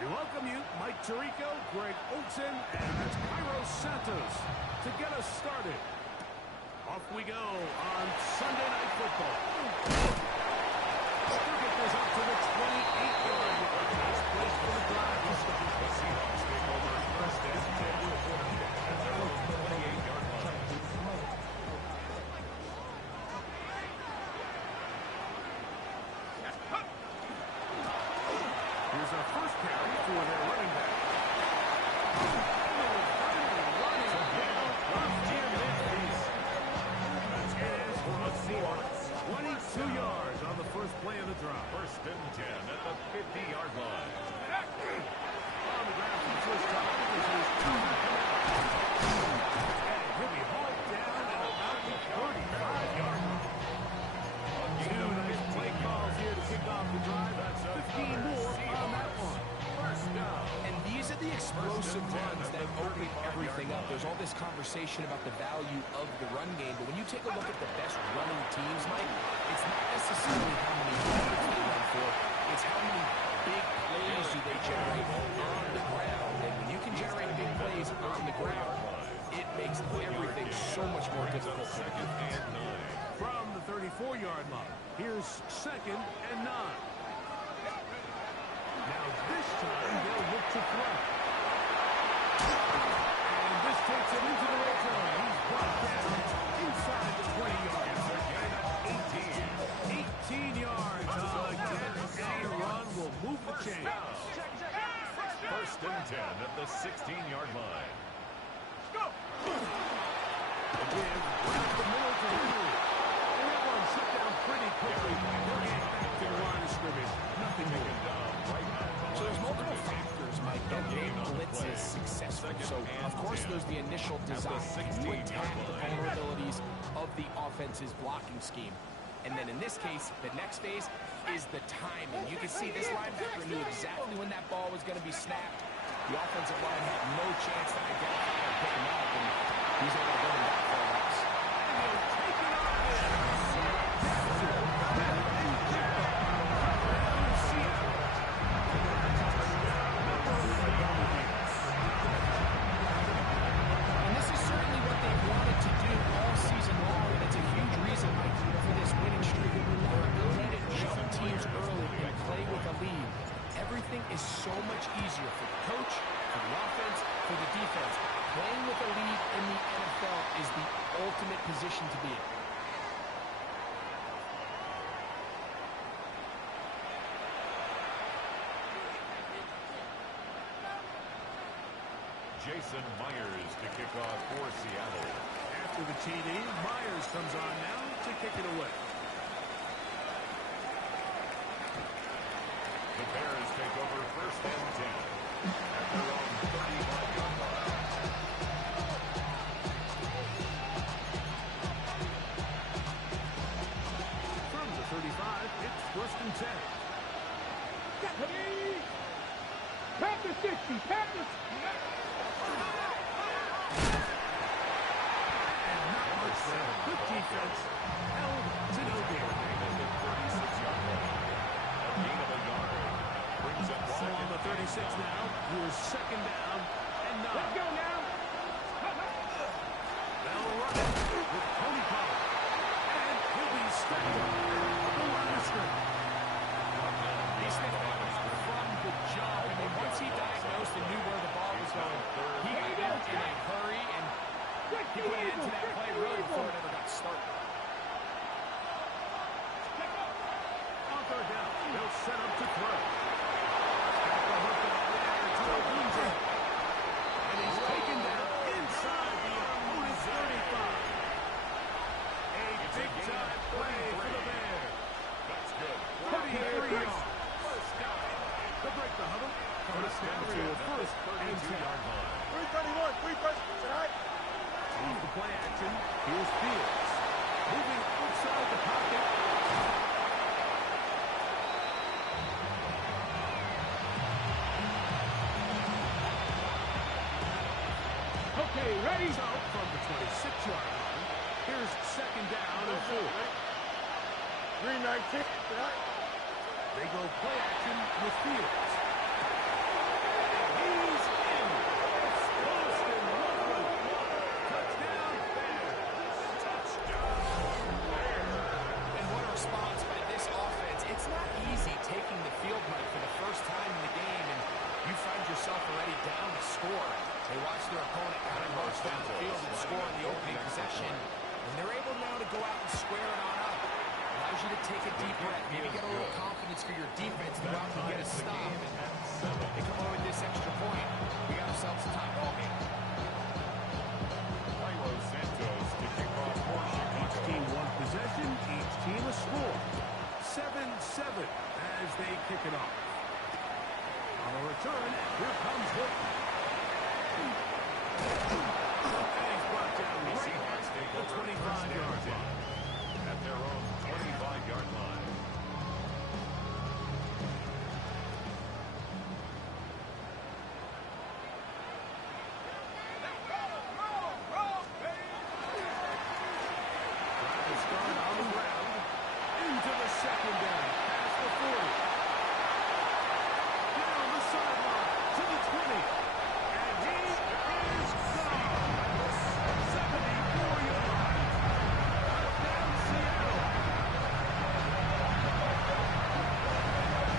We welcome you, Mike Tirico, Greg Olson, and that's Cairo Santos to get us started. Off we go on Sunday Night Football. We'll get this up to the 28-yard line. Nice place for the drive. The Seahawks take over first and 10 at their own 28-yard line. Here's our first carry for their running back. It is 22 yards on the first play of the drive. First and 10 at the 50-yard line. On the ground for the first time. This is he'll be hauled down at about the 35-yard line. Two nice play calls here to kick off the drive. That's 15 more on that one. First down. And these are the explosive runs that open everything up. There's all this conversation about the value of the run game, but when you take a look at the best running teams, Mike, it's not necessarily how many yards they run for, it's how many big plays do they generate on the ground. And when you can generate big plays on the ground, it makes everything so much more difficult for the defense. From the 34-yard line, here's second and 9. Now this time they'll look to throw. And this takes him into the red zone. He's brought down inside the 20-yard line. 18 yards on a run will move the chains. First and 10 at the 16-yard line. Again, right the middle to the field. And that one shut down pretty quickly. They'll get back to the line of scrimmage. Nothing more. So there's multiple factors, Mike, that make blitzes successful. So, of course, there's the initial design to attack the vulnerabilities of the offense's blocking scheme. And then in this case, the next phase is the timing. You can see this linebacker knew exactly when that ball was going to be snapped. The offensive line had no chance to identify and pick him up, and he's able to bring him back for a loss. And this is certainly what they wanted to do all season long, and it's a huge reason, Mike, for this winning streak. Their ability to jump teams early and play with a lead. Everything is so much easier for the coach, for the offense, for the defense. Playing with a lead in the NFL is the ultimate position to be in. Jason Myers to kick off for Seattle. After the TD, Myers comes on now to kick it away. The Bears take over first and 10 at their own 35-yard line. From the 35, it's first and 10. Packers 60, Packers. And not much there. Good defense. Held to no gain. At the 36-yard line. A gain of a yard. Brings up Ball on the 36 now. Here's second down and 9. Let's go now. They'll run it with Tony Pollard. And he'll be straight at the line of scrimmage. He stepped out from the jump, and then once he diagnosed and knew where the ball was going, he got out in a hurry, and he put it into that play really before it ever got started. On third down, they'll set up to throw. And he's taken down inside the opponent's 35. A big-time play for the Bears. That's good. 33 yards. First down. They'll break the huddle. First down to a first and 10. 331, 3 tonight. Off the play action, here's Fields. Moving outside the pocket. Okay, ready? So from the 26-yard line, here's second down and 4. 319 tonight. They go play action with Fields. yourself already down to score. They watch their opponent kind of march down the field and score in the opening possession. And they're able now to go out and square it on up. Allows you to take a deep breath, maybe get a little confidence for your defense to go out and get a stop. They come away with this extra point. We got ourselves a tie ball game. Carlos Santos to kick off for Chicago. Each team one possession, each team a score. 7-7 as they kick it off. On the return, here comes Horton. And he's brought down The right Seahawks take at the over 25-yard first and 10 line. at their own 25-yard line. Trying to start on the ground. Into the secondary. Past the 40. Down the sideline to the 20. And he is gone. 74 yards. Touchdown, Seattle.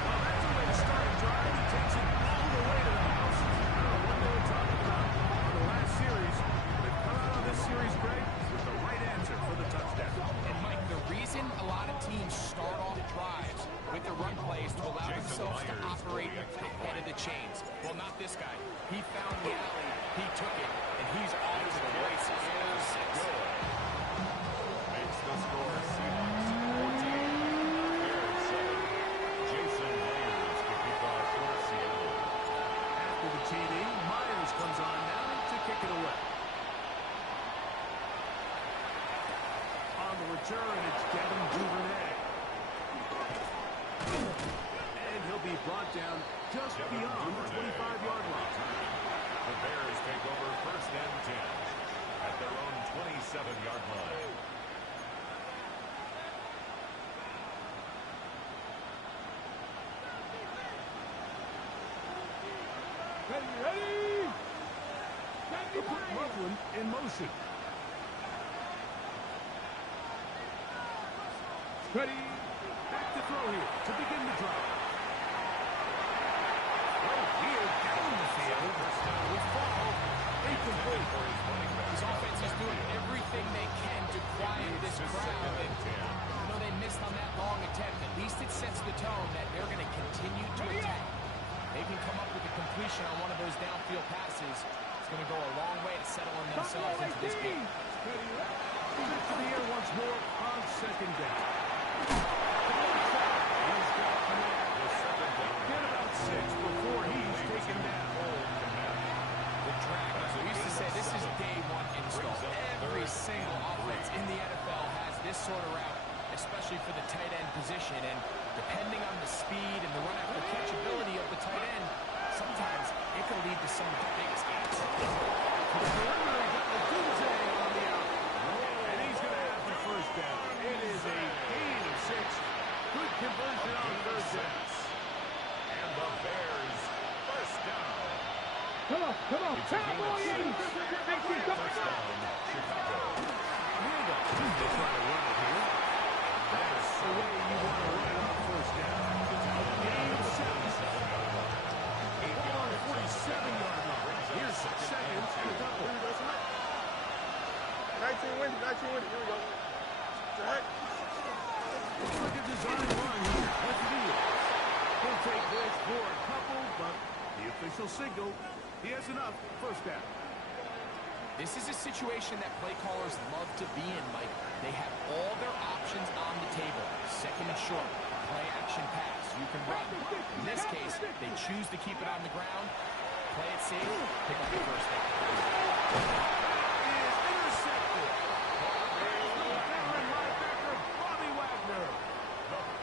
Well, that's the way to start a drive. He takes it all the way to the house. I don't know what they were talking about on the last series. They've come out on this series, Greg, with the right answer for the touchdown. And Mike, the reason a lot of teams start off drives with the run plays to allow themselves to operate ahead of the chains. Well, not this guy. He found the alley, he took it, and he's off to the races. Makes the score Seahawks 14, Bears 7. Jason Myers to kick off for Seattle. After the TD, Myers comes on now to kick it away. On the return, it's Devin Duvernay. And he'll be brought down just beyond the 25-yard line. The Bears take over first and 10 at their own 27-yard line. Ready! They'll put Loveland in motion. Ready! Back to throw here to begin the drive. Right here down the field. With fall, incomplete. His offense is doing everything they can to quiet this crowd. And, you know, they missed on that long attempt. At least it sets the tone that they're going to continue to attack. They can come up with a completion on one of those downfield passes. It's going to go a long way to settling themselves into this game. Back to the air once more on second down. He's got command. Get about 6 before he's taken down. The track, as we used to say, this is day one install. Every single offense in the NFL has this sort of route, especially for the tight end position. And depending on the speed and the run after catchability of the tight end, sometimes it can lead to some of the biggest gains. For the perimeter, got Odunze on the out. And he's going to have the first down. It is a gain of 6. Good conversion on third down. And the Bears first down. Come on! It's a gain of 6. First down, Chicago. Here we go. They try to run it here. That's the way you want to run it on first down. A gain of 7. Ball on the 47-yard line. Here's 6 seconds and a double. 19 winning. Here we go. Jack. Looks like a design run here. Yes, it is. He'll take this for a couple, but the official signal, he has enough. First down. This is a situation that play callers love to be in, Mike. They have all their options on the table. Second and short, play action pass. You can run. In this case, they choose to keep it on the ground, play it safe, pick up the first down. Is intercepted. Veteran linebacker Bobby Wagner.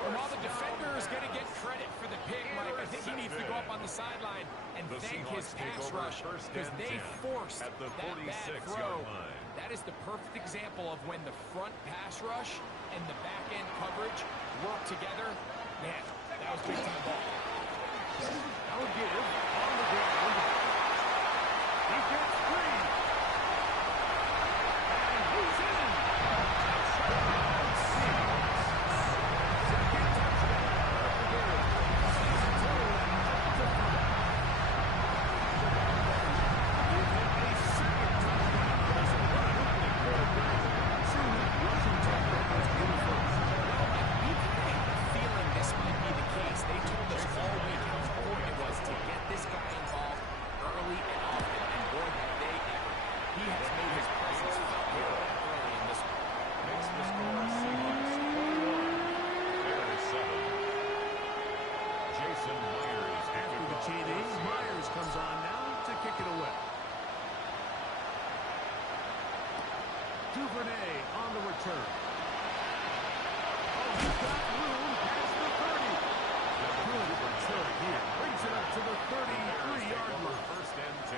And while the defender is going to get credit for the pick, Mike, I think he needs to go up on the sideline and The thank his Seahawks take pass over rush first because and they 10 forced at the that bad 46-yard throw. line. That is the perfect example of when the front pass rush and the back end coverage work together. Man, that was big time ball. Now give on the ground. He gets free. And he's in. Touchdown, Seahawks. Second touchdown of the Bears. Season total at 9 to 5. TD. Myers comes on now to kick it away. Duvernay on the return. Oh, he's got room past the 30. Good return here. Brings it up to the 33-yard line. First and 10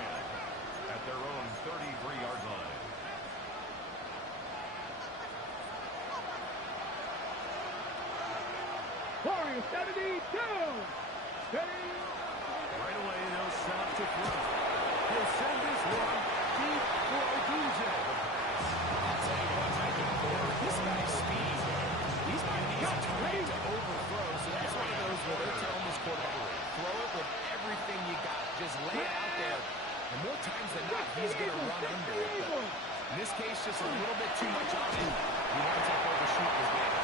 at their own 33-yard line. Warriors 72. Steady. Right away, they'll set up to throw. He'll send this one deep for Odunze. I'll tell you what, this guy's speed, he's not an easy target to overthrow, so that's one of those where they're telling this quarterback, throw it with everything you got. Just lay it out there. And more times than not, he's going to run under it. But in this case, just a little bit too much on it. He winds up overshooting his game.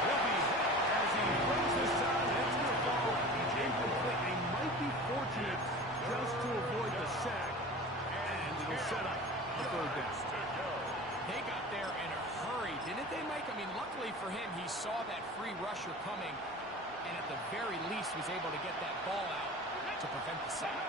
He'll be hit as he brings this down. It's going to fall incomplete. They might be fortunate just to avoid the sack. And it'll set up a third down. They got there in a hurry, didn't they, Mike? I mean, luckily for him, he saw that free rusher coming, and at the very least was able to get that ball out to prevent the sack.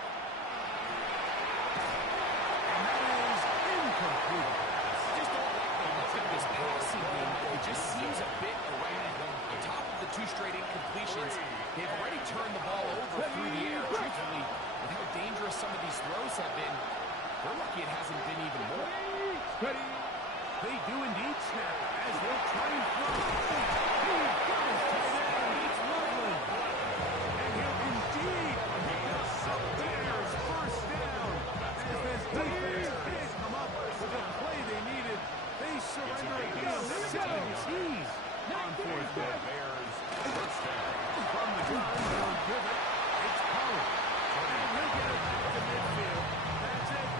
And that is incomplete. I just don't like the look of this passing game. It just seems a bit erratic. On top of the two straight incompletions, they've already turned the ball over through the air. Truthfully, with how dangerous some of these throws have been, they're lucky it hasn't been even more. Steady. They do indeed snap as they'll try and throw. He goes tight end. It's Loveland. And he'll indeed pick up some Bears first down. As this defense can't come up with the play they needed. They surrender again. 17 on fourth down. Bears first down. From the gun, they'll give it. It's Pollard. And he'll get it back to midfield. That's it.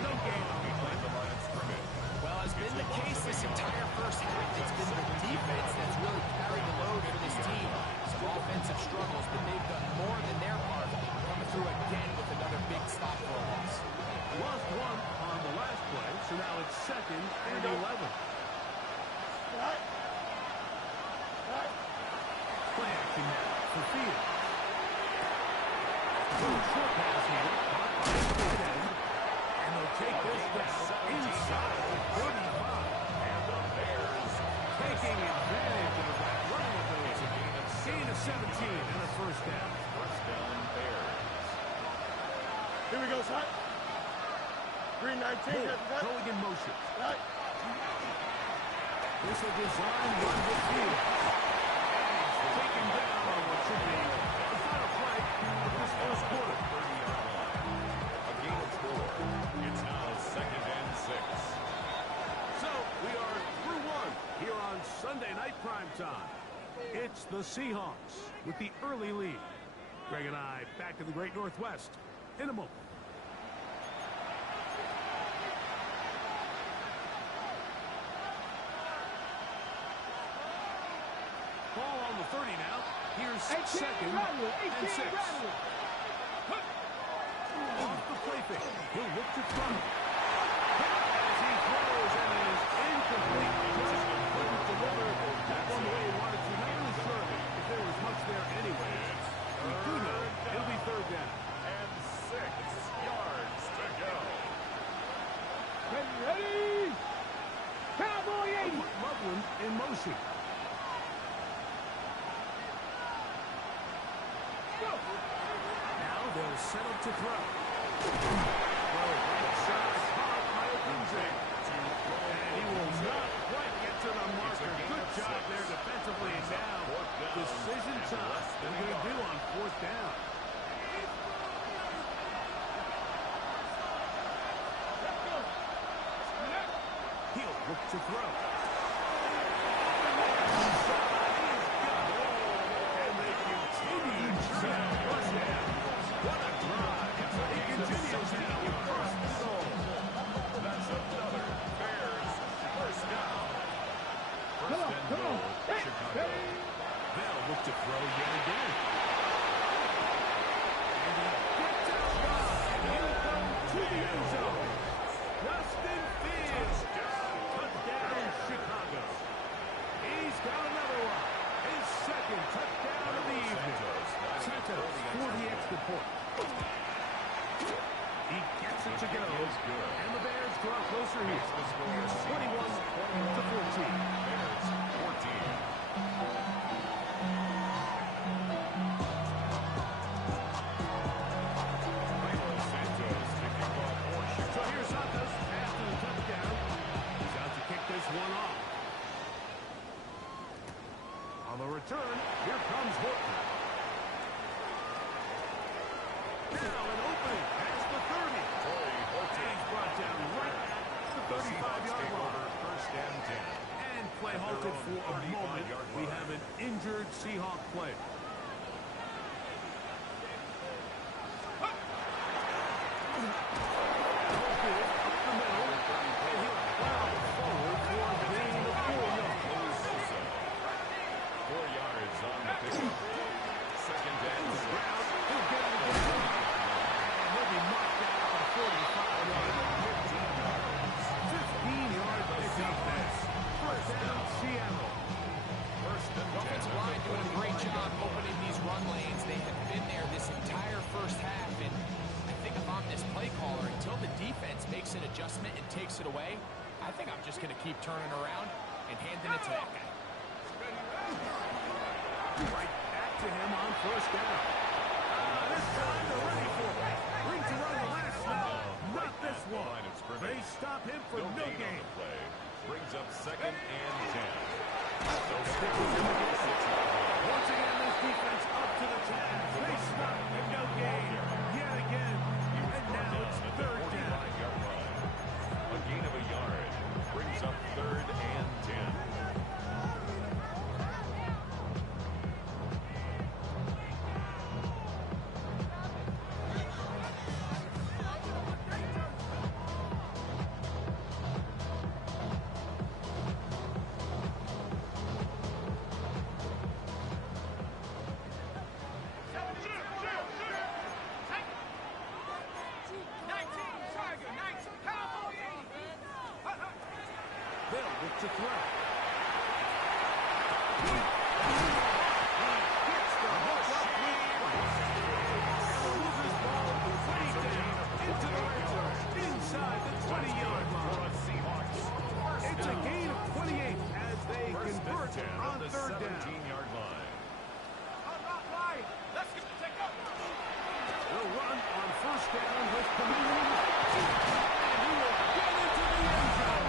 No gain on the play. The line of scrimmage. Well, as been the case this entire first half, it's been the defense that's really carried the load for this team. Some offensive struggles, but they've done more than their part, coming through again with another big stop for a loss. Lost one on the last play, so now it's 2nd and 11. Play action now for Field. Short pass here, caught by the tight end. And they'll take this down inside the 35. And the Bears Taking advantage of that running ability. Gain of 17 and a first down. first down Bears. Here we go, son. Green 19. Moore going in motion. Right. This will design run with Field. Taken down on what should be the final play of this first quarter. 30-yard line. A gain of 4. It's now 2nd and 6. So we are through one here on Sunday Night Primetime. It's the Seahawks with the early lead. Greg and I back to the Great Northwest in a moment. Ball on the 30 now. Here's 2nd and 6. Off the play fake. He'll look to throw. As he throws and is incomplete. Just couldn't deliver that one the way he wanted to. Not really sure if there was much there anyway. We do know it'll be third down. And 6 yards to go. Ready. Cowboy 80. Put Loveland in motion. Go. Now they'll set up to throw. Right side caught by Odunze. And he will not quite get to the marker. Good job there defensively. And now decision time. What are they going to do on fourth down? He'll look to throw. And they continue to push him. What a drive. He continues now across the goal. That's another Bears first down. First and Come on. goal, Chicago. They'll look to throw yet again. And he gets out wide. He'll go to the end zone. Justin Fields. Touchdown, Chicago. He's got another one. His 2nd touchdown of the evening. Santos for the extra point. He gets it to go. And the Bears draw closer here. Here's 21-14. Bears 14. So here's Santos after the touchdown. He's out to kick this one off. On the return, here comes Horton. Now an opening past the 30. He's brought down right at the 35-yard line. First and 10. And play halted for a moment. We have an injured Seahawk player. Adjustment and takes it away, I think I'm just going to keep turning around and handing it to that guy. Right back to him on first down. This time they're ready for it. Bring to run the last snap. Not this one. They stop him for no gain. Brings up second and 10. Once again, this defense up to the task. They stop for no gain. Yet again. And now it's third down. A gain of a yard brings up third and 10. To throw. He gets the hook up with loses ball way down into the red zone inside the 20-yard line. It's a gain of 28 as they convert on third down. 17-yard line. They'll run on first down with Kamara. And he will get into the end zone.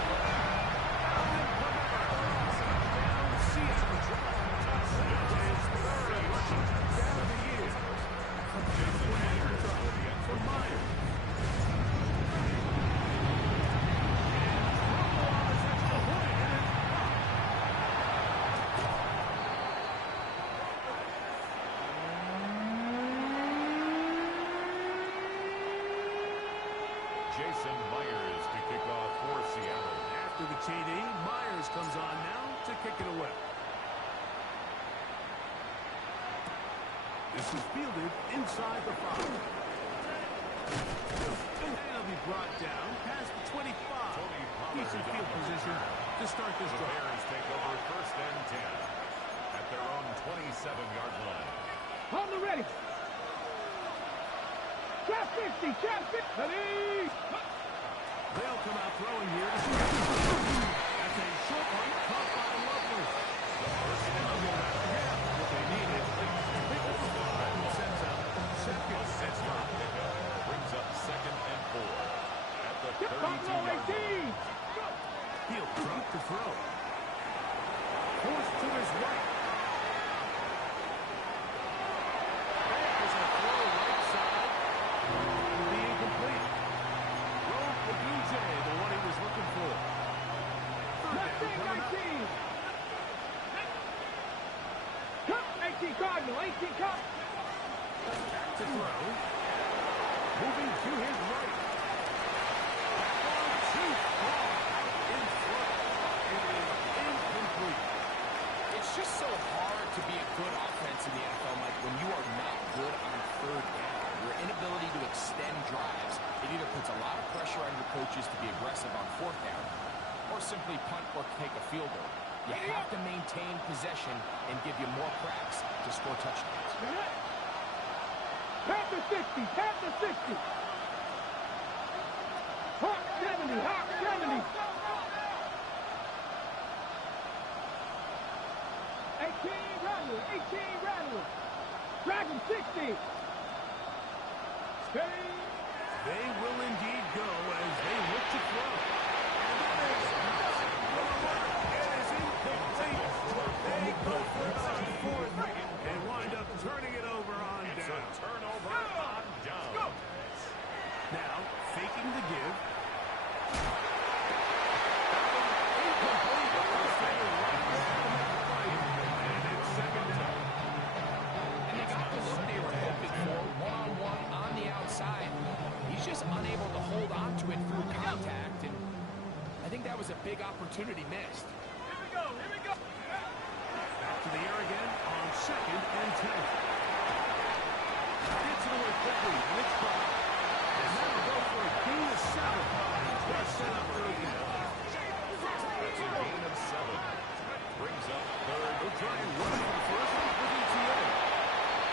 Jason Myers to kick off for Seattle. After the TD, Myers comes on now to kick it away. This is fielded inside the 5. And he'll be brought down past the 25. Decent field position to start this drive. The Bears take over first and 10 at their own 27-yard line. On the ready. Trap 50, trap 50. Ready. They'll come out throwing here. That's a short one caught by Lovely. First down. What they needed. Pick up the ball and sends up second. Brings up second and 4 at the 32-yard line. He'll drop to throw. Forced to his right. There's a throw right side. It'll be incomplete. Broke the Blue Jay, the one he was looking for. Third down coming up. 18 Cardinal, 18 Cardinal. Back to throw. Moving to his right. That one too far out in front. It is incomplete. It's just so hard to be a good offense in the NFL, Mike, when you are not good on third down. Your inability to extend drives, it either puts a lot of pressure on your coaches to be aggressive on fourth down, or simply punt or take a field goal. You have to maintain possession and give you more cracks to score touchdowns. Panther the 60. Past the 60. Hawk 70. Hawk 70. 18 Rattler. 18 Rattler. Dragon 60. Steady. They will indeed go as they look to throw. And that is nothing but work. It is incomplete. They go for it on fourth and wind up turning it over on It's down. a turnover on down. Now, faking the give. And it's second down. And they got the look they were hoping for, one-on-one on the outside. He's just unable to hold on to it through contact, and I think that was a big opportunity missed. Here we go. Here we go. Back to the air again on second and 10. Gets it away quickly. It's caught. And that'll go for a gain of 7. They're set up third down. That's a gain of 7. Brings up third. They'll try and run it for first with ETA.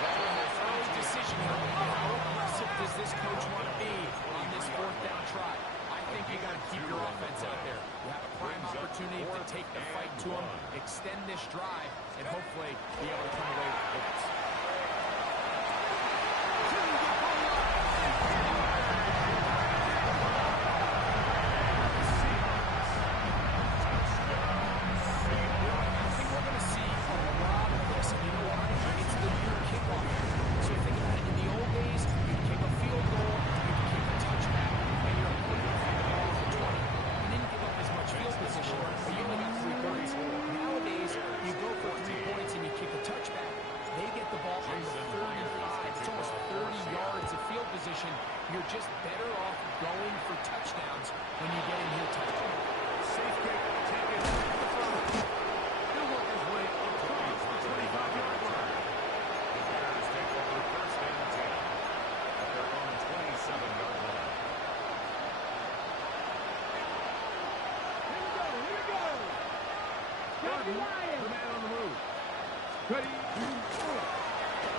Early decision here. How aggressive does this coach want to be on this fourth down try? I think you got to keep your offense out there. You have a prime opportunity to take the fight to them, extend this drive, and hopefully be able to come away with points. I think we're going to see a lot of this. And you know what? It's the year kickoff. So think about it. In the old days, you'd kick a field goal, you'd kick a touchback, and your opponent had the ball at the 20. You didn't give up as much field position, but you only got 3 points. Nowadays, you go for 3 points and you kick a touchback. They get the ball on the 35. It's almost 30 yards of field position. You're just better off going for touchdowns when you get in here touchdown. Safe kick taken at the front. He'll work his way across the 25-yard line. The Bears take over first and 10 at their own 27-yard line. Here we go. Here we go. Johnny Ryan. The man on the move. Ready. They're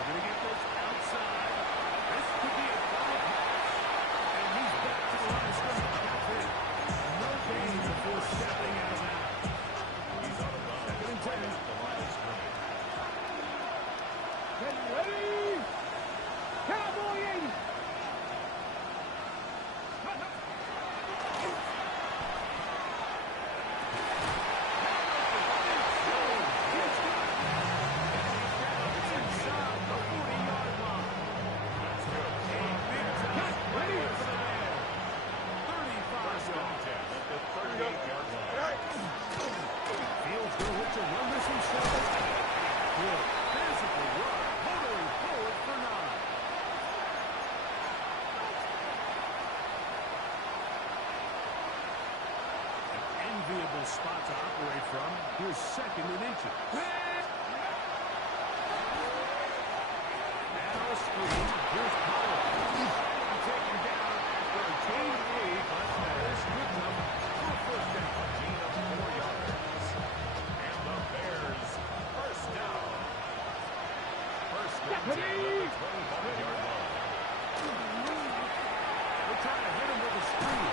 going to get this outside. This could be a double pass. And he's back to the line of scrimmage. That's it. No gain before stepping out of bounds. He's out of bounds. Second and 10. At the line of scrimmage. Ready. Cowboy 80. Inside the 40-yard line. That's good. A big time Ready. play for the man. 35 First and yards. 10 at the 38-yard line. Fields going to look to run this himself. Good physical work. Motoring forward for 9. An enviable spot to operate from. Here's second and inches. Now a screen. Here's Pollard. Taken down after a gain of 8, but this could come for a first down. A gain of 4 yards. And the Bears first down. First and 10 at the 25-yard line. They're trying to hit him with a screen.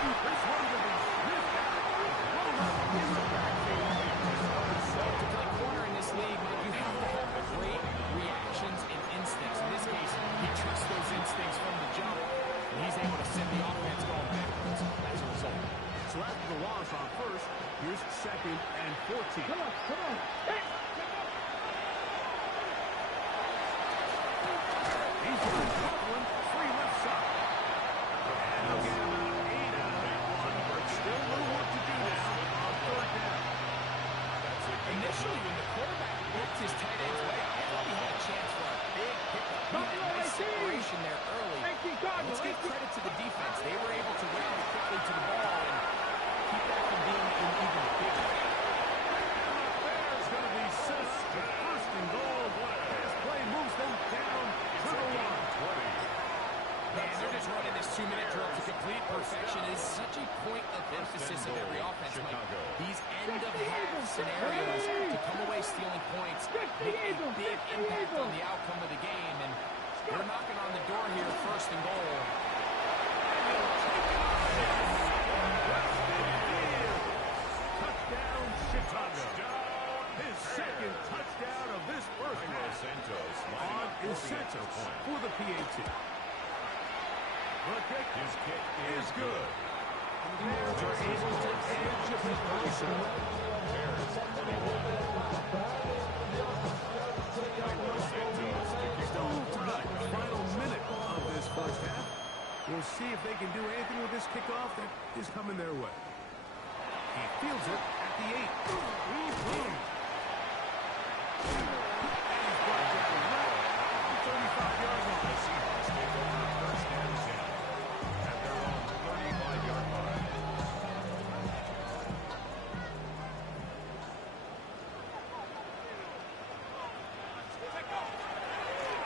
This one will be sniffed out. Rolled up in the backfield. To play corner in this league, Mike, you have to have great reactions and instincts. In this case, he trusts those instincts from the jump, and he's able to send the offense going backwards as a result. So after the loss on first, here's second and 14. Come on. Come on. Hey. He's going to tough one. Free left side. And they'll get about 8 out of that one, but still a little work to do now on third down. is set for the PAT. The kick is good. And the Bears are able to edge a bit closer. Still time, final minute of this first half. We'll see if they can do anything with this kickoff that is coming their way. He fields it at the 8. And he's brought down right at the 35-yard line. The Seahawks take over first and 10 at their own 35-yard line.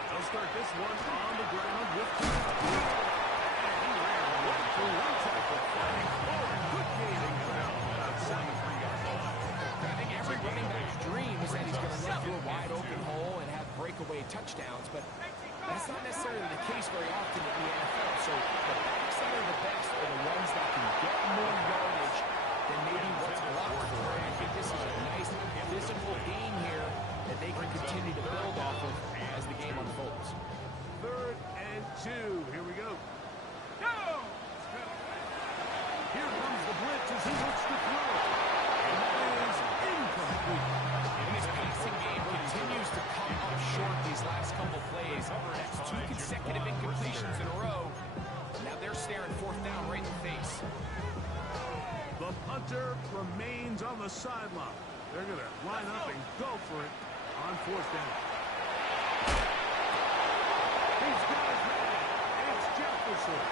They'll start this one on the ground with and he ran one for one tackle, flying forward. Good gain and come out outside the 3-yard line. I think every running back's dream is that he's going to run through a wide open hole and have breakaway touchdowns, but that's not necessarily the case very often in the NFL. So the backs that are the best are the ones that can get more yardage than maybe what's blocked for. And I think this is a nice physical gain here that they can continue to build off of as the game unfolds. 3rd and 2. Here we go. Here comes the blitz as he looks to throw. And that is incomplete. And this passing game continues to come up short these last couple plays. That's 2 consecutive incompletions in a row. Now they're staring 4th down right in the face. The punter remains on the sideline. They're going to line up and go for it on 4th down. He's got his man. It's Jefferson.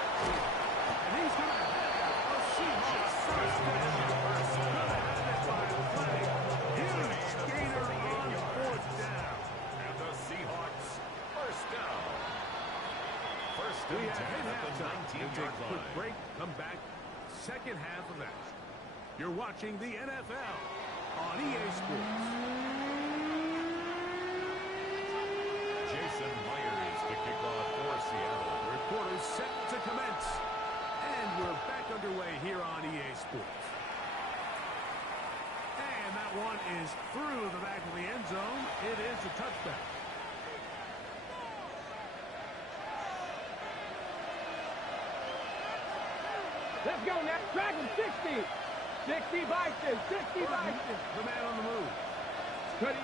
And he's going to have a Seahawks first down. Going to have it by a flag. Huge gainer on 4th down. And the Seahawks first down. First We and have 10 hit at the halftime. We'll 19-yard take a quick line. break. Come back. Second half of action. You're watching the NFL on EA Sports. Jason Myers to kick off for Seattle. Reporters set to commence. And we're back underway here on EA Sports. And that one is through the back of the end zone. It is a touchback. Let's go now. Drag him 60. 60 Bison. 60 Bison. The man on the move. Ready.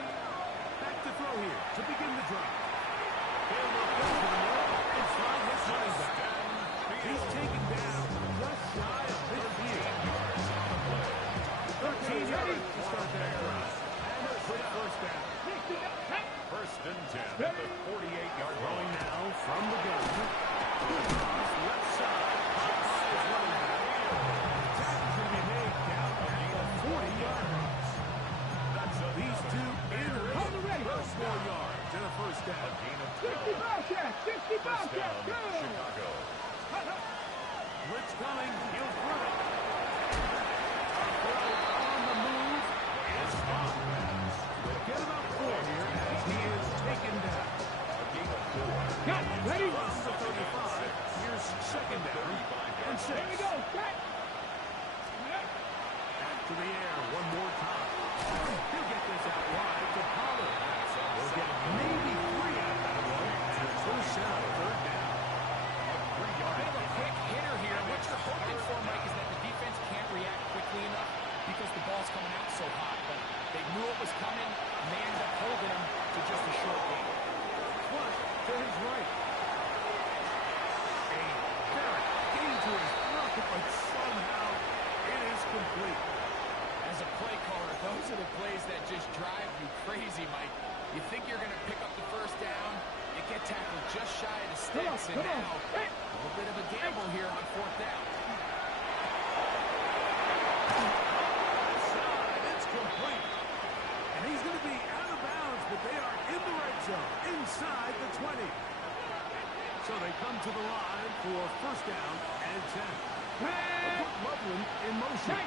Back to throw here to begin the drive. He'll look over the middle and find his running back. He's taken down just shy of midfield. 13 yards to start that drive. And a quick first down. 60. First and 10 at the 48-yard Throwing line. now from the gun. Across left side. His running back. Tackle's going to be made down at the 40-yard line. These two in the Hold the ready. first 4 yards and a first down. Gain of 60 12. Bobcat. 60 First Bobcat. down, Go. Chicago. Blitz coming. He'll throw it. A throw on the move is on. They'll get about 4 here as he is taken down. A gain of 4. Got it. Ready. From the 35, here's second down and 6. Here we go. Set. Back to the air one more time. He'll get this out wide to Pollard. We'll get maybe 3 out of that one. And a first down, 3rd down. Bit of a quick hitter here. What you're hoping for, Mike, is that the defense can't react quickly enough because the ball's coming out so hot. But they knew it was coming, and they ended up holding them to just a short gain. One to his right. A very dangerous throw, but somehow it is complete. As a play caller, those are the plays that just drive you crazy, Mike. You think you're going to pick up the first down, you get tackled just shy of the sticks, and now a little bit of a gamble here on 4th down. Side, it's complete. And he's going to be out of bounds, but they are in the red zone, inside the 20. So they come to the line for first down and 10. Loveland in motion.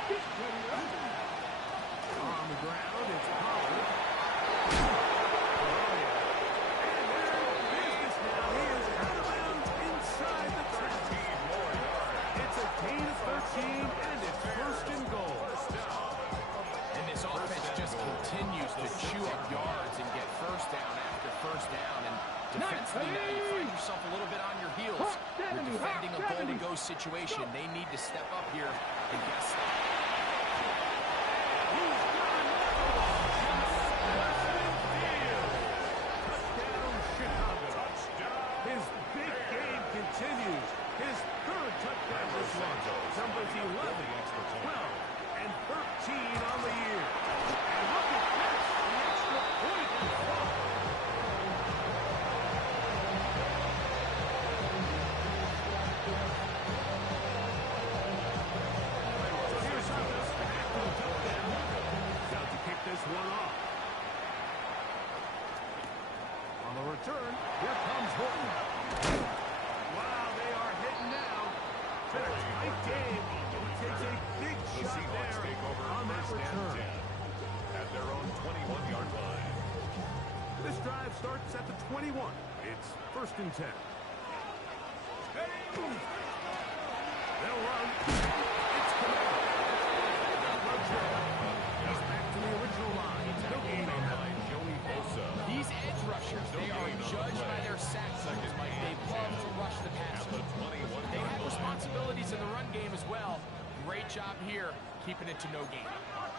On the ground, it's Pollard. And they're in business now. He is out of bounds inside the 10. It's a gain of 13, and it's first and goal. And this offense just continues to chew up yards and get first down after first down. And to defensively now, you find yourself a little bit on your heels. You're defending a goal-to-go situation. They need to step up here and get a stop. Touchdown, Chicago. His big game continues. His third touchdown this month. Numbers 11, 12, and 13 on the year. And look at this, the extra point involved. So here's Santos back to the touchdown. Out to kick this one off. On the return, here comes Horton. Wow, they are hitting now. It's been a tight game. He takes a big shot there on that return. At their own 21-yard line. This drive starts at the 21. It's 1st and 10. They'll run. It's coming. He's back to the original line. No gain on that. Joey Bosa. These edge rushers, they are judged by their sack zones, Mike. They love to rush the passer. They have responsibilities in the run game as well. Great job here, keeping it to no gain. Now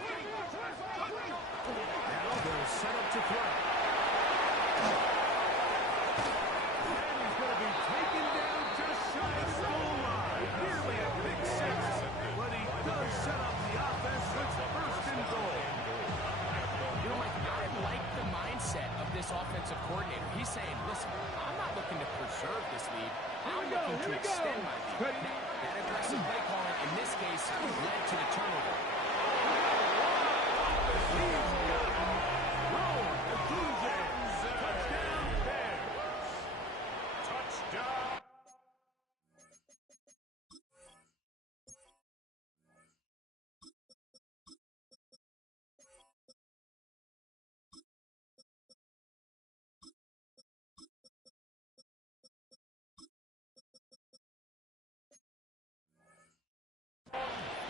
they'll set up to throw. And he's going to be taken down just shy of the goal line. Nearly a big six. But he does set up the offense. It's 1st and goal. You know, Mike, I like the mindset of this offensive coordinator. He's saying, listen, I'm not looking to preserve this lead. I'm looking to extend my lead. Now, that aggressive play calling, in this case, led to the turnover. Touchdown, Bears. Touchdown.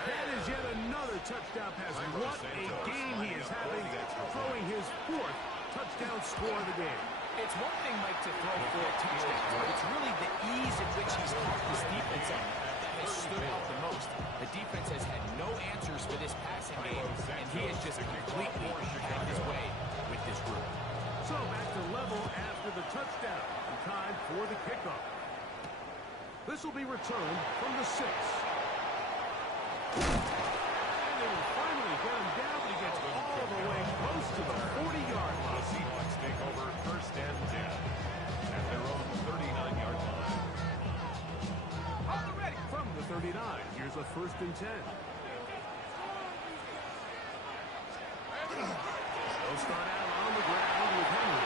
That is yet another touchdown pass. What a game he is having, throwing his 4th touchdown score of the game. It's one thing, Mike, to throw 4 touchdowns, but it's really the ease in which he's caught this defense on that has stood out the most. The defense has had no answers for this passing game, and he has just completely had his way with this group. So back to level after the touchdown. Time for the kickoff. This will be returned from the 6. And they will finally get him down, but he gets all the way close to the 40-yard The line. Seahawks take over 1st and 10 at their own 39-yard line. From the 39, here's a 1st and 10. They'll start out on the ground with Henry.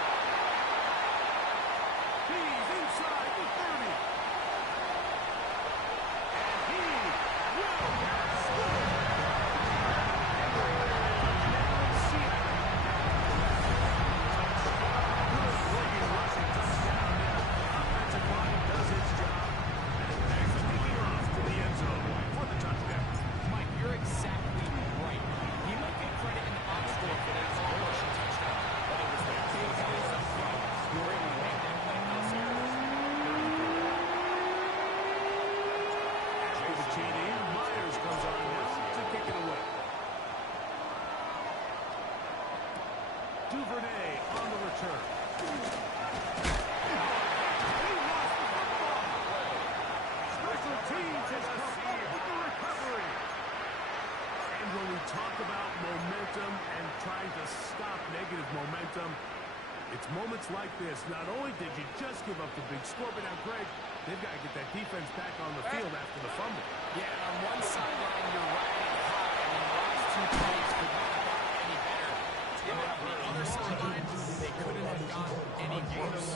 He's inside the 30. And he will score. Good-looking rushing touchdown there. Offensive line does its job. And Max leading off to the end zone for the touchdown. Mike, you're exactly right. He might get credit in the box score for that long rushing touchdown, but it was the big guys up front who really made that play possible. After the TD, Myers comes on now to kick it away. Duvernay on the return. He lost the football. Special teams has come up with the recovery. And when we talk about momentum and trying to stop negative momentum, it's moments like this. Not only did you just give up the big score, but now, Greg, they've got to get that defense back on the field after the fumble. Yeah, and on one sideline, you're riding high. I mean, the last 2 plays could not have gotten any better. And then on the other sideline, they couldn't have gotten any worse.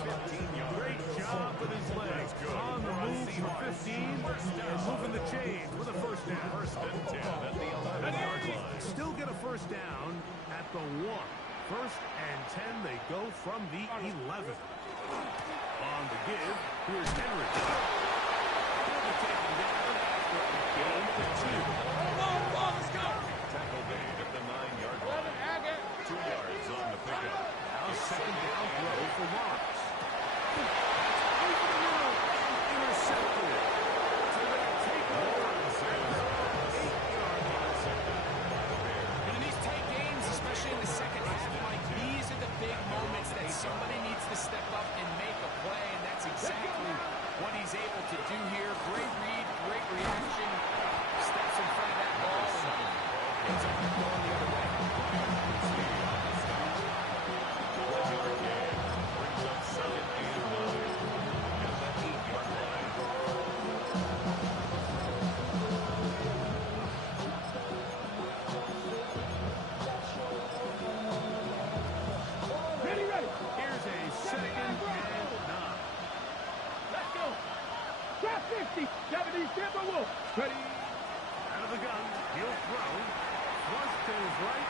Great job with his legs. On the move for 15 and moving the chains with a 1st down. 1st and 10 at the 11-yard line. Still get a 1st down at the 1. 1st and 10, they go from the 11. On the give, here's Henry. He'll be taken down after a gain of 2. Let's go. Tackle made at the 9-yard line. 2 yards on the pickup. Now 2nd down throw for Lawrence. he's able to do here. Great read, great reaction. Steps in front of that ball and ends up going the other way. One-yard gain brings up second and 9 at the 8-yard line. Ready, ready. Here's a second and 9. Let's go. Trap 50. 70 Timberwolves. Ready. Out of the gun. He'll throw. Thrust to his right.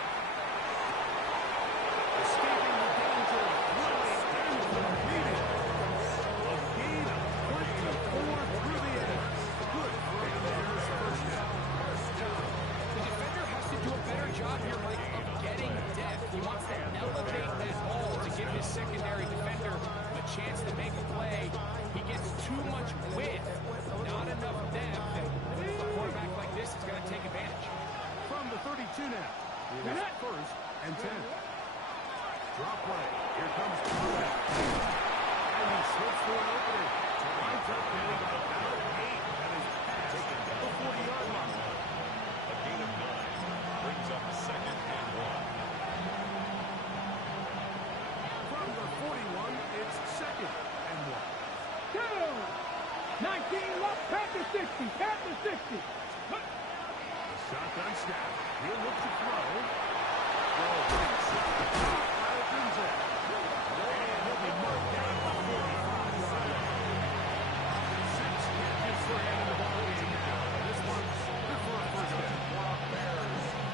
Escaping the danger. Really ends the meeting. A gain of 24 through the air. Good for the Bears' first down. The defender has to do a better job here, Mike, of getting depth. He wants to elevate that ball to give his secondary defender a chance to make a play. He gets too much width, not enough depth. And a quarterback like this is going to take advantage. From the 32 now. It is first and 10. Drop play. Here comes the quarterback. And he slips for an opening. Winds up getting about 8. That is past the 40-yard line. A gain of 9 brings up second and 1. From the 41, it's second and 1. Go. 19 left. Panther 60. Panther 60. Shotgun snap. He'll look to throw. Opens it. And he'll be marked down at the 45-yard line. 6 catches for him in the ballgame now. This one's good for a first down.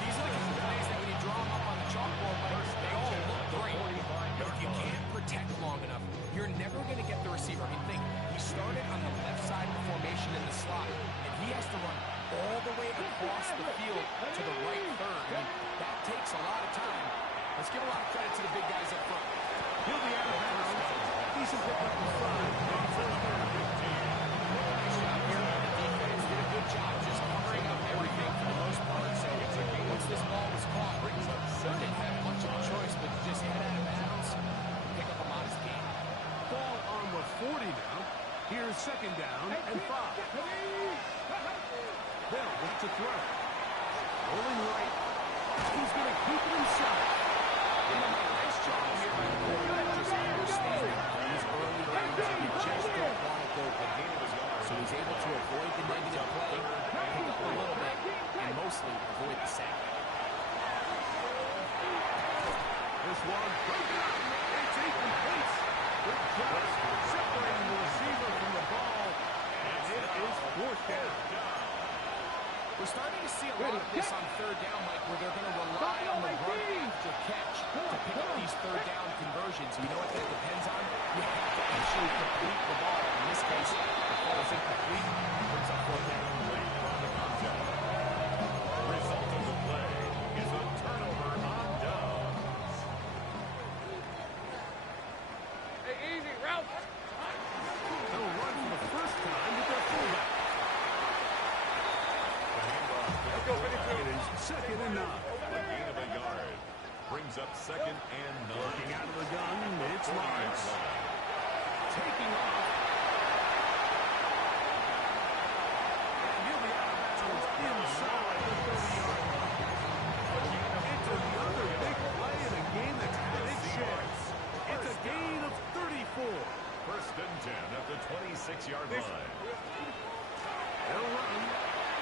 These are the kind of plays that when you draw them up on the chalkboard, Mike, they all look great. But if you can't protect long enough, you're never going to get the receiver. I mean, think, he started on the left side of the formation in the slot, and he has to run all the way across the field to the right third. I mean, that takes a lot of time. Let's give a lot of credit to the big guys up front. He'll be out of bounds. Decent pickup in front. First down. Nice job here by the defense. Did a good job just covering up everything for the most part. So once this ball was caught, didn't have much of a choice, but just head out of bounds, pick up a modest gain. Ball on the 40 now. Here's second down and 5. They'll look to throw. Rolling right. He's going to keep it inside. Nice job here by the quarterback, just understanding these early downs and you just don't want to go ahead of his yard. So he's able to avoid the negative play, pick up a little bit, and mostly avoid the sack. This one broken up. It's incomplete. Good job separating the receiver from the ball. And it is fourth down. We're starting to see a lot of this on third down, Mike, where they're going to rely on the run after catch to pick up these third down conversions. You know what that depends on? You have to actually complete the ball. In this case, the ball is incomplete. Brings up fourth down. The result of the play is a turnover on downs. Hey, easy, route. They'll run for the first time with their fullback. It is second and 9. A gain of a yard brings up second and 9. Working out of the gun, it's Lawrence. Taking off. And he'll be out of bounds inside the 30-yard line. It's another big play in a game that's had its chance. It's a gain of 34. First and 10 at the 26-yard line. They'll run.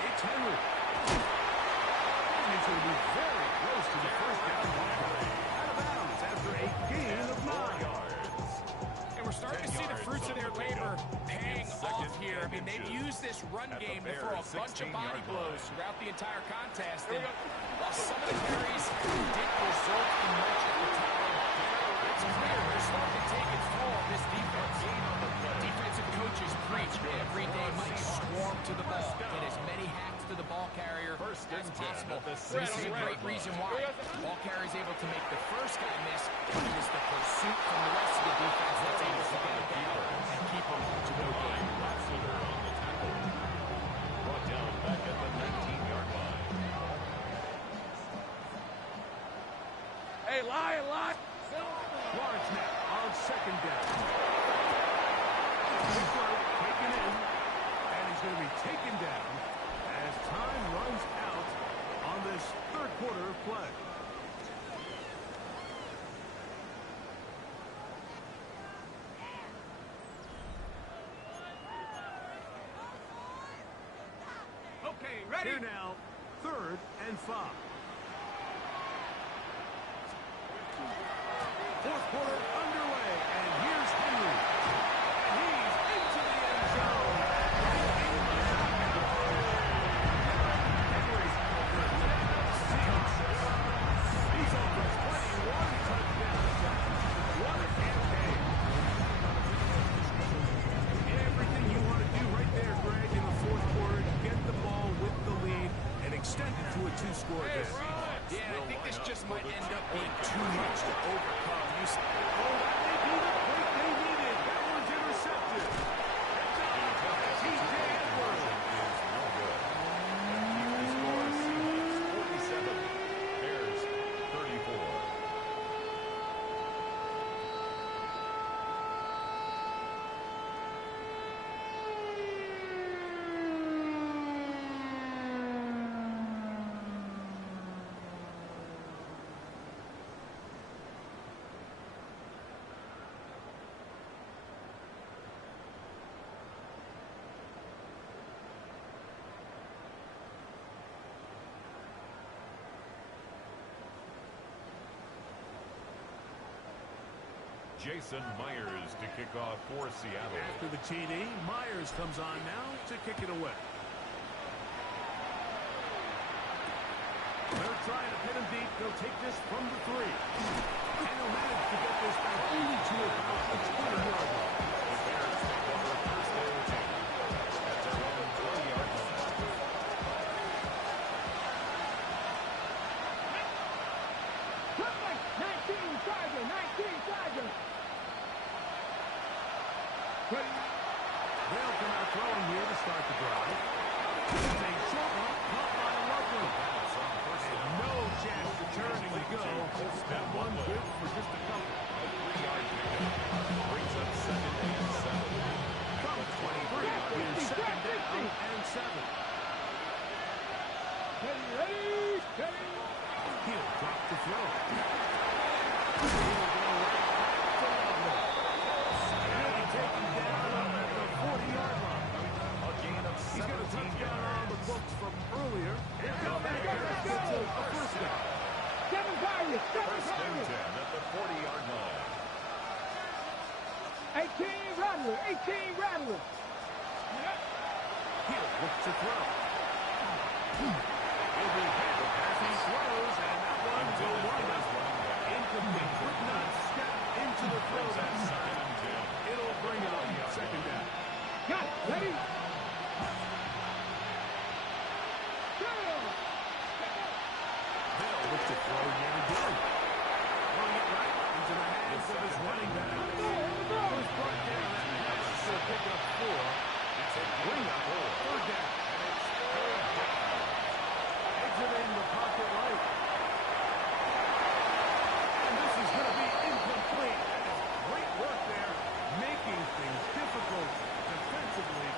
It's Henry. And he's going to be very close to the first down marker. Out of bounds after a gain of 9 yards. And we're starting to see the fruits of their labor paying off here. I mean, they've used this run game to throw a bunch of body blows throughout the entire contest. And while some of the carries didn't result in much at the time, it's clear they're starting to take its toll on this defense. Defensive coaches preach every day, Mike, swarm to the ball. Get as many hacks to the ball carrier as possible. This is a great reason why. Ball carrier is able to make the first guy miss. It is the pursuit from the rest of the defense that's able to get it down and keep them to no gain. Lassiter on the tackle. Brought down back at the 19-yard line. Hey, lie. Lawrence now on second down. Taken in. play. Okay, ready? Here now, 3rd and 5. Fourth quarter underway, and here's Henry. And he's into the end zone. Henry, he's on for 21 touchdowns. What a campaign. Everything you want to do right there, Greg, in the fourth quarter, get the ball with the lead and extend it to a 2-score game. Yeah, I think this just might end up being too much to overcome. Oh, that may be the break they needed. That one's intercepted. It's out. T.J. Edwards. The score, Seahawks 47, Bears 34. Jason Myers to kick off for Seattle. After the TD, Myers comes on now to kick it away. They're trying to pin him deep. They'll take this from the 3. And he'll manage to get this back only to about the 20-yard line. The Bears take over first and 10 at their own 20-yard line. Perfect! 19 Charger, 19 Charger. They'll come out throwing here to start the drive. It's a short one caught by Loveland. And no chance to turn and go. That one good for just a couple. A 3-yard pickup brings up 2nd and 7. From 23 is 2nd down and 7. Ready, ready. He'll drop the throw. He'll go right to Loveland. He'll be taken down at the 40-yard line. A gain of He's got a 17 touchdown on the yards. books from earlier. And now that gets a first down. 7 Charger, 7 First and Charger. 10 at the 40-yard line. 18 Rattler, 18 Rattler. He'll look to throw. He'll be hit as he throws, and that one will wind up incomplete. Could not step into the throw that time. It'll bring up 2nd down. Got it, ready. They'll look to throw yet again. Throwing it right into the hands of his running back. First brought down that pass. He'll pick up 4. It's a bring up 3rd down. Exiting the pocket right. And this is going to be incomplete. That is great work there, making things difficult defensively.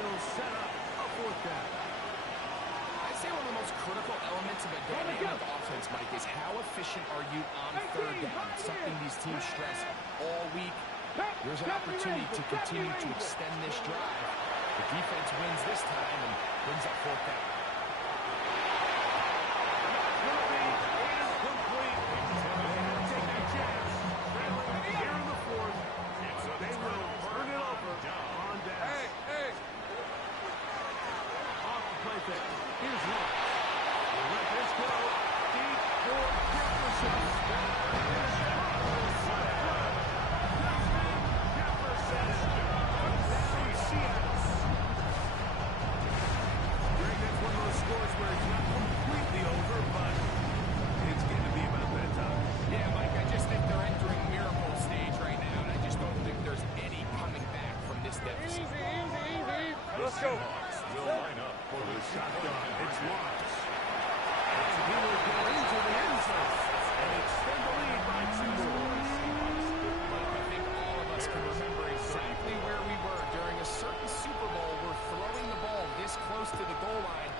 It'll set up a 4th down. I'd say one of the most critical elements of a dynamic offense, Mike, is how efficient are you on 3rd down? It's something these teams stress all week. There's an opportunity to continue to extend this drive. The defense wins this time and brings up 4th down. That's going to be incomplete. They had to take that chance. Trailing here in the 4th. They will turn it over on down. Off the play fake. Here's one. We'll let this go. Deep for Jefferson. Jefferson. Down Seattle. Greg, that's one of those scores where it's not completely over, but it's going to be about that time. Yeah, Mike, I just think they're entering miracle stage right now, and I just don't think there's any coming back from this deficit. Let's go. Seahawks will line up for the Shotgun. It's Lawrence. And he will go into the end zone and extend the lead by 2 more. Mike, I think all of us can remember exactly where we were during a certain Super Bowl where throwing the ball this close to the goal line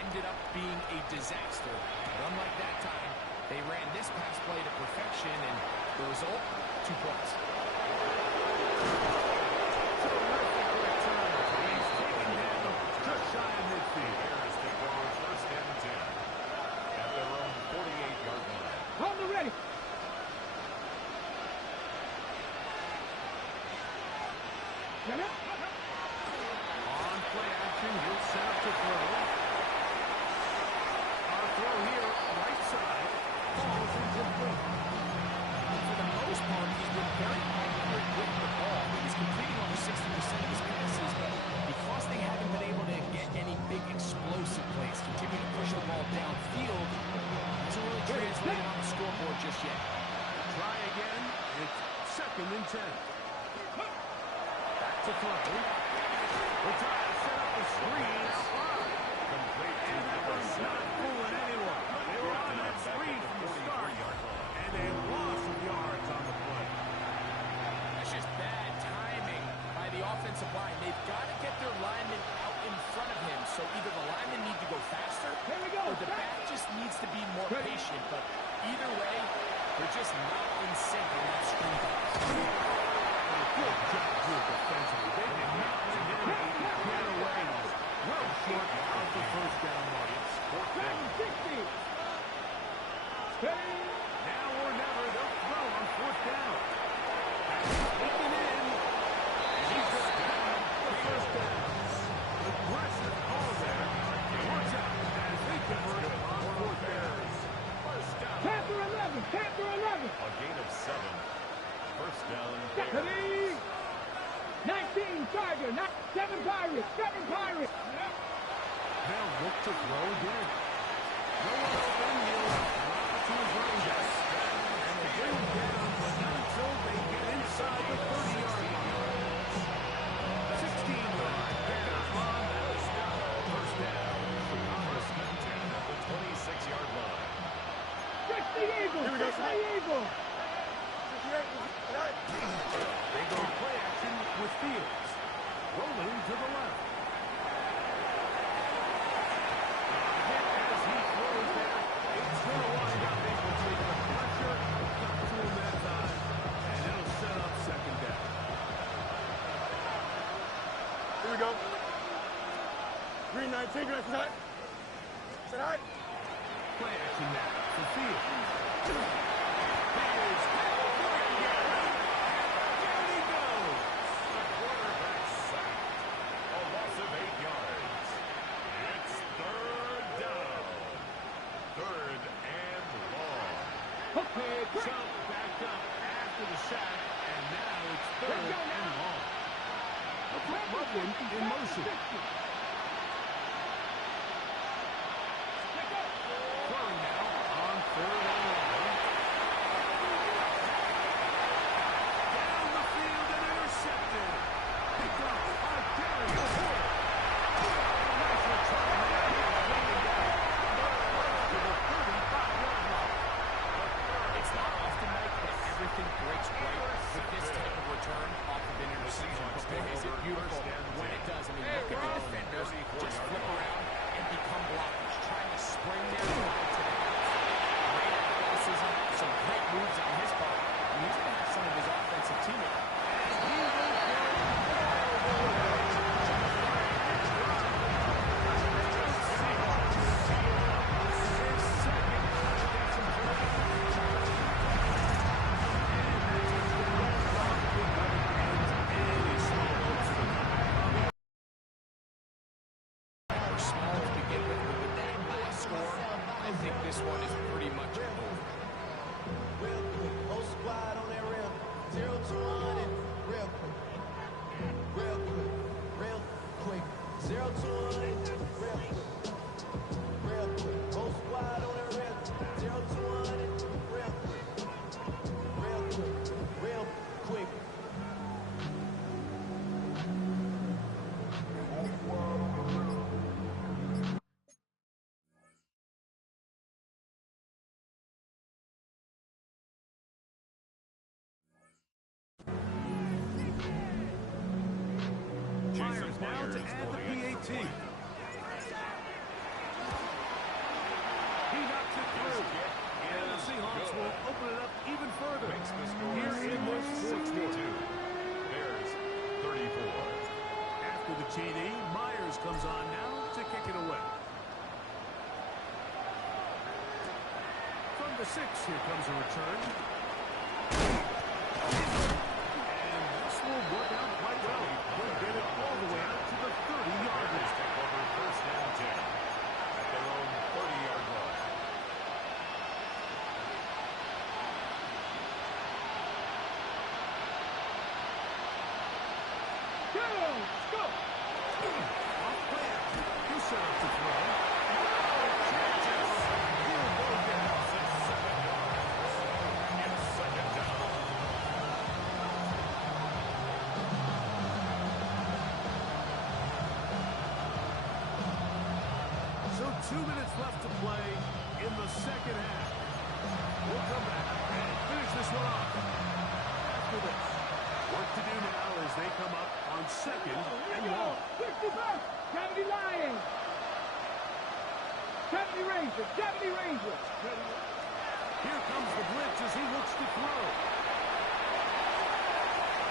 ended up being a disaster. But unlike that time, result, 2 points. Terrific return. He's taken down just shy of midfield. Bears take over first and 10 at their own 48-yard line. Hold it ready. Get it. On play action, he'll set up to throw. Our throw here, right side, falls incomplete. For the most part, he's been very accurate with the ball. He's completing over 60% of his passes, but because they haven't been able to get any big explosive plays, continue to push the ball downfield, hasn't really translated on the scoreboard just yet. Try again. It's second and 10. Back to throw. We'll try to set up a screen out wide. Complete to And that number one's 7. not fooling anyone. They were on that screen from the start. And a loss of yards on the play. That's just bad timing by the offensive line. They've got to get their linemen out in front of him, so either the linemen need to go faster Here we go. or the back just needs to be more patient. But either way, they're just not in sync on that screen pass. Good job here defensively. They did not let him get away. Well short of the first down mark. It's 4th down. 60. Steady. Now or never, they'll throw on 4th down. Sneaking in. He's going to have the first down. Aggressive call there. Works out as they convert it on 4th down. First down. Panther 11. Panther 11. A gain of 7. First down. Bears. Steady. 19 Charger. 7 Pirates. 7 Pirates. They'll look to throw again. No one open. He'll drop to his running back. And they will get him, but not until they get inside the 30-yard line. 16-yard. Bears on that stop. First down. First and 10 at the 26-yard line. Fix the Eagle. Fix the Eagle. They go play action with Fields. Rolling to the left. Hit as he throws there. It's going to wind up able to take the pressure. Got to him that time. And it'll set up second down. Here we go. Green 19, green set. Set high. Play action now for Fields. Quarterback sacked. A loss of 8 yards. It's 3rd down. 3rd and long. Okay, so back up after the sack, and now it's 3rd and long. A quick Loveland in motion. Throwing now on 3rd and long. Down the field and intercepted. Picked up by Gary Ford. Nice return there. Bringing down to the 35-yard line. It's not often, Mike, that everything breaks right with this type of return off of an interception. But boy, is it beautiful when it does. I mean, look at the defenders just flip around and become blockers, trying to spring their line to the outside. Great athleticism, some great moves on his part. And he's going to have some of his offensive teammates. Small to begin with, but with that last score, I think this one is pretty much a move. Real quick, whole squad on that rail. 0 to 100, real quick. Real quick, real quick. 0 to 100, real quick. Real quick, whole squad on that rail. 0 to 100, real quick. Real quick, real quick. Myers now to add the PAT. He knocks it through. And the Seahawks will open it up even further. Makes the score TD. Myers comes on now to kick it away. From the 6, here comes a return. And this will work out quite well. They'll get it all the way out to the 30-yard line. Take over first and 10 at their own 30-yard line. Go! Off plan. He'll set up to throw. So 2 minutes left to play in the second half. We'll come back and finish this one off. After this, work to do now as they come up on second and long. 65! 70 Lions! 70 Rangers! 70 Rangers! Here comes the blitz as he looks to throw.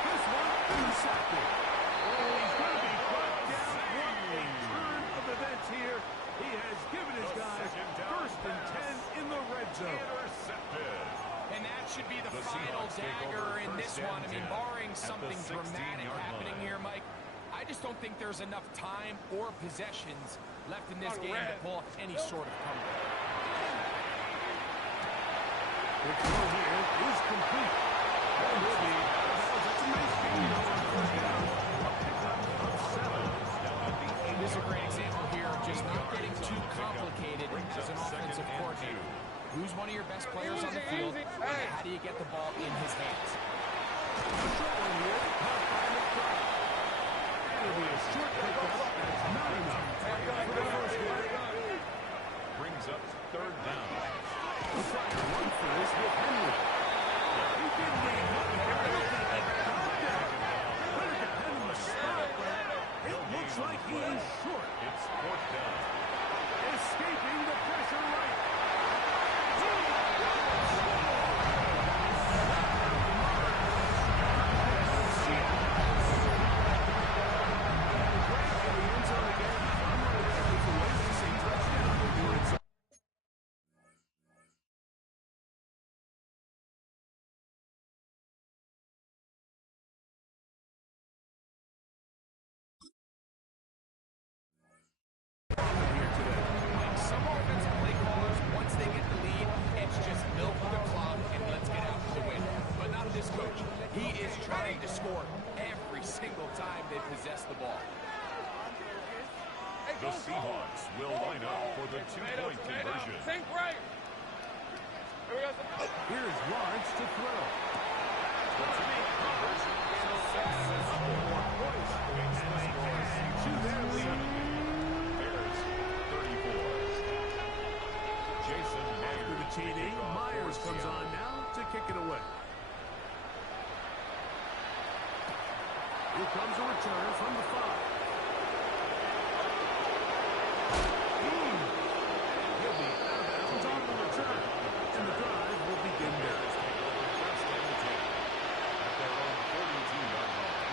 This one intercepted. Oh, he's going to be brought down. What a turn of events here. He has given his guys first and 10 in the red zone. Intercepted. And that should be the The final Seahawks take dagger over in this first and one. I mean, 10 barring at the something dramatic 16-yard happening line. here, Mike, I just don't think there's enough time or possessions left in this game to pull off any sort of comeback. The throw here is complete. And will be out of bounds. That's a nice gain on first down. A pickup of 7. This is a great example here of just not getting too complicated as an offensive coordinator. Who's one of your best players on the field? And how do you get the ball in his hands? A short one here. Caught by McBride. It'll be a short pickup. That's not enough. For the first down. Brings up third down. The Friars run for this with Henry. He didn't need much. Better depend on the spot, but it looks like he is short. It's fourth down. Escaping the pressure right. Some offensive play callers, once they get the lead, it's just milk the clock and let's get out to the win. But not this coach. He is trying to score every single time they possess the ball. The Seahawks will line up for the two-point conversion. Think right! Here's Lawrence to throw. The two-point conversion is successful. Makes the score To their lead. Bears 34. Jason After the Myers. TD, Myers comes on now to kick it away. Here comes a return from the 5. He'll be out of bounds on the return. And the drive will begin there. First and 10 at their own 42-yard line.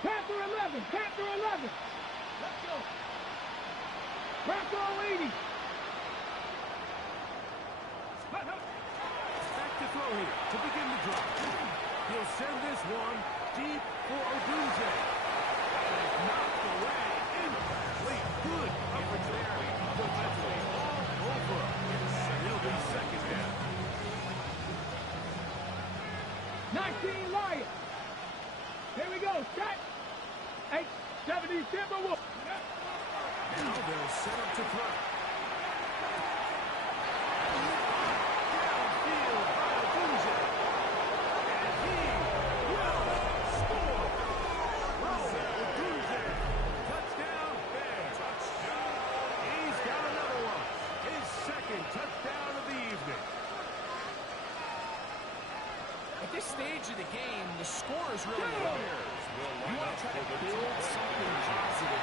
Panther 11! Panther 11! Let's go! Panther 80! Back to throw here to begin the drive. He'll send this one deep for Odunze. Knocked away. Incomplete. Good coverage there. Defensively all over. And he'll be second down. 19 Lions! Here we go, set! 870 Timberwolves! Now they'll set up to throw. Downfield by Odunze. And he will score. Odunze. Touchdown, Bears. He's got another one. His second touchdown of the evening. At this stage of the game, the score is really low. You want to try to build something positive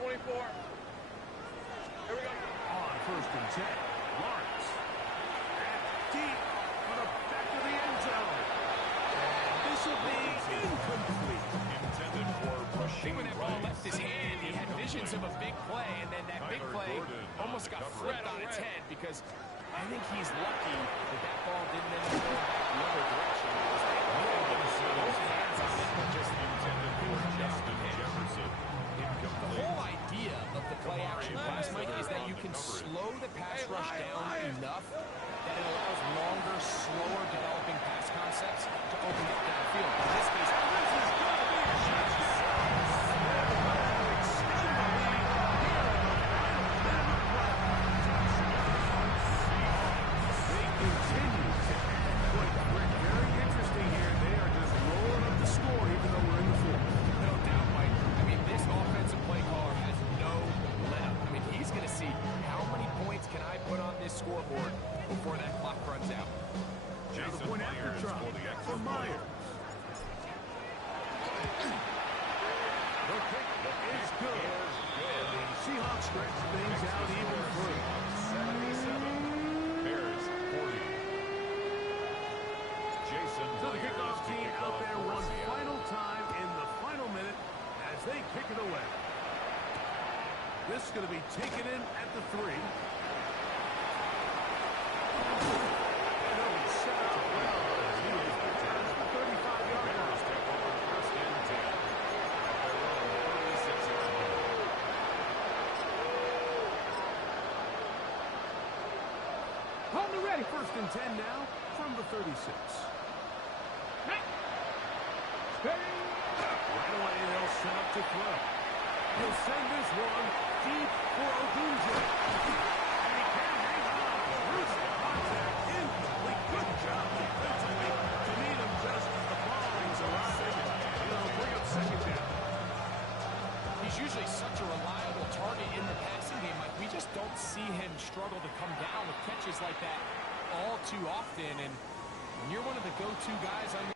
24. Here we go. On first and 10, Lawrence. And deep for the back of the end zone. And this will be incomplete. Intended for I think when Rasheed that ball Rice. left his hand, he had visions of a big play, and then that big Tyler play Gordon on almost the got coverage. flipped on its head because I think he's lucky that that ball didn't end up going back the other direction. Because they both hands on it were just Intended for Justin Jefferson. the Incomplete. whole idea of the play action pass, Mike, is that you can slow the pass rush down enough that it allows longer, slower developing pass concepts to open up downfield. In this case, They continue to add. Boy, Rick, very interesting here. They are just rolling up the score even though we're in the fourth. no doubt, Mike. I mean, this offensive play caller has no let up. I mean, he's going to see how many points can I put on this scoreboard before that clock runs out. Now the Jason point after Myers try for the extra for point. Myers. The kick is good. And the Seahawks stretch things out even further. 77. Bears 40. Jason So the Myers kickoff to team kick out off there for one Seattle. final time in the final minute as they kick it away. This is going to be taken in at the 3. And he'll be set up well as he is returned to the 35-yard line. Bears take over first and 10. At their own 36-yard line. On the ready. First and 10 now from the 36. Right away, they'll set up to throw. He'll send this one deep for Ogunje. And he can hang on. First contact incomplete. Good job defensively to meet him just as the ball rings around. Bring up second down. He's usually such a reliable target in the passing game, Mike. We just don't see him struggle to come down with catches like that all too often. And when you're one of the go-to guys on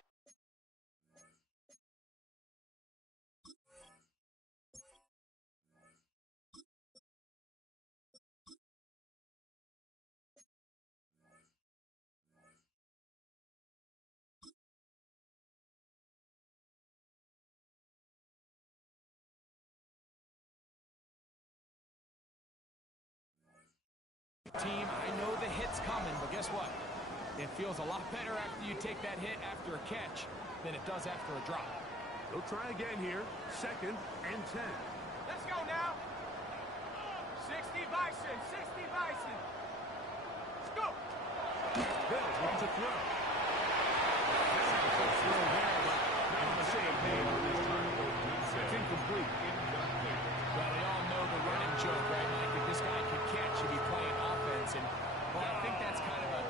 team, I know the hit's coming, but guess what? It feels a lot better after you take that hit after a catch than it does after a drop. They'll try again here. Second and 10. Let's go now. 60 Bison, 60 Bison. Let's go. Hill wants to throw. Physical throw there, but not on the same page with this time. It's incomplete. Well, we all know the running joke, right, Mike? If this guy could catch, he'd be playing offense. And, well, I think that's kind of a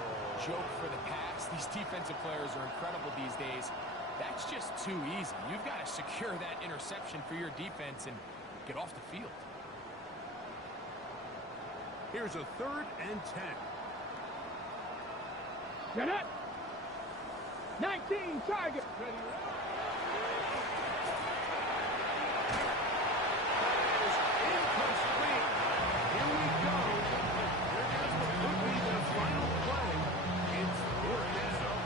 joke for the pass. These defensive players are incredible these days. That's just too easy. You've got to secure that interception for your defense and get off the field. Here's a third and 10. Get it. 19 target. Ready. Incomplete. Here we go. There goes what could be the final play. It's fourth down.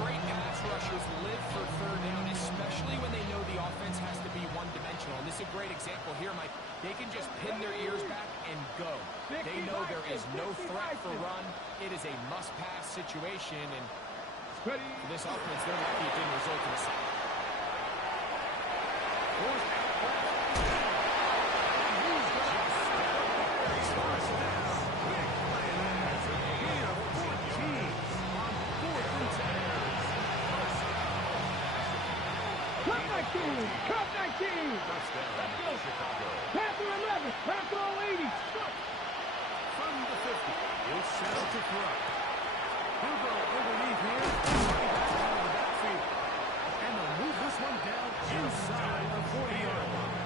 Great pass rushers live for third down, especially when they know the offense has to be one-dimensional. And this is a great example here, Mike. They can just pin their ears back and go. They know there is no threat for run. It is a must-pass situation, and Ready. for this offense, they're lucky it didn't result in a sack. Forced out pass. And he's got it. First down. Big play there. Gain of 14 on fourth and 10. Cut 19. Cut 19. Touchdown, Chicago. Panther 11. Panther 80. From the 50. He'll set up to throw. He'll go underneath here. Running back out of the backfield. And they'll move this one down inside the 40-yard line.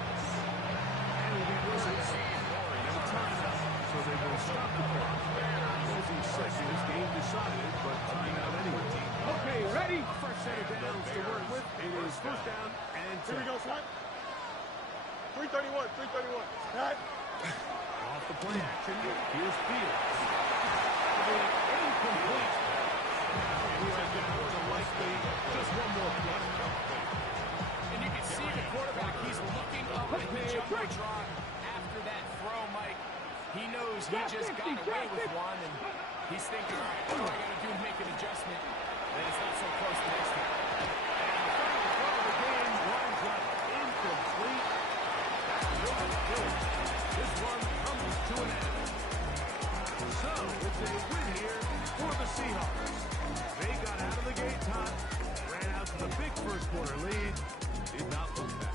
And it'll be Wizards. No timeout. So they will stop the clock. Closing seconds. Game decided, but timeout anyway. Okay, ready. A fresh set of downs to work with. It is first down and 10. Here we go, Swat. 331, 331. Pat. Off the play action, here's Fields. Incomplete. Who has been more than likely just one more play. And you can see the quarterback, he's looking up at the jumbotron after that throw, Mike. He knows he just got away with one, and he's thinking, all right, what do I got to do to make an adjustment? And it's not so close the next time. The game winds up incomplete. That's really good. This one comes to an end. So, it's a win here for the Seahawks. They got out of the gate hot, ran out to the big first quarter lead, did not look back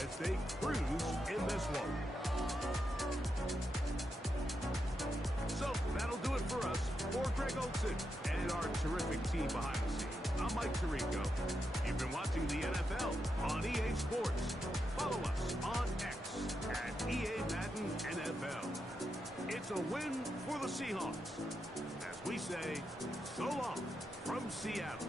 as they cruise in this one. So, that'll do it for us. For Greg Olsen and our terrific team behind the scenes, I'm Mike Tirico. You've been watching the NFL on EA Sports. Follow us on X at EA Madden NFL. It's a win for the Seahawks. As we say, so long from Seattle.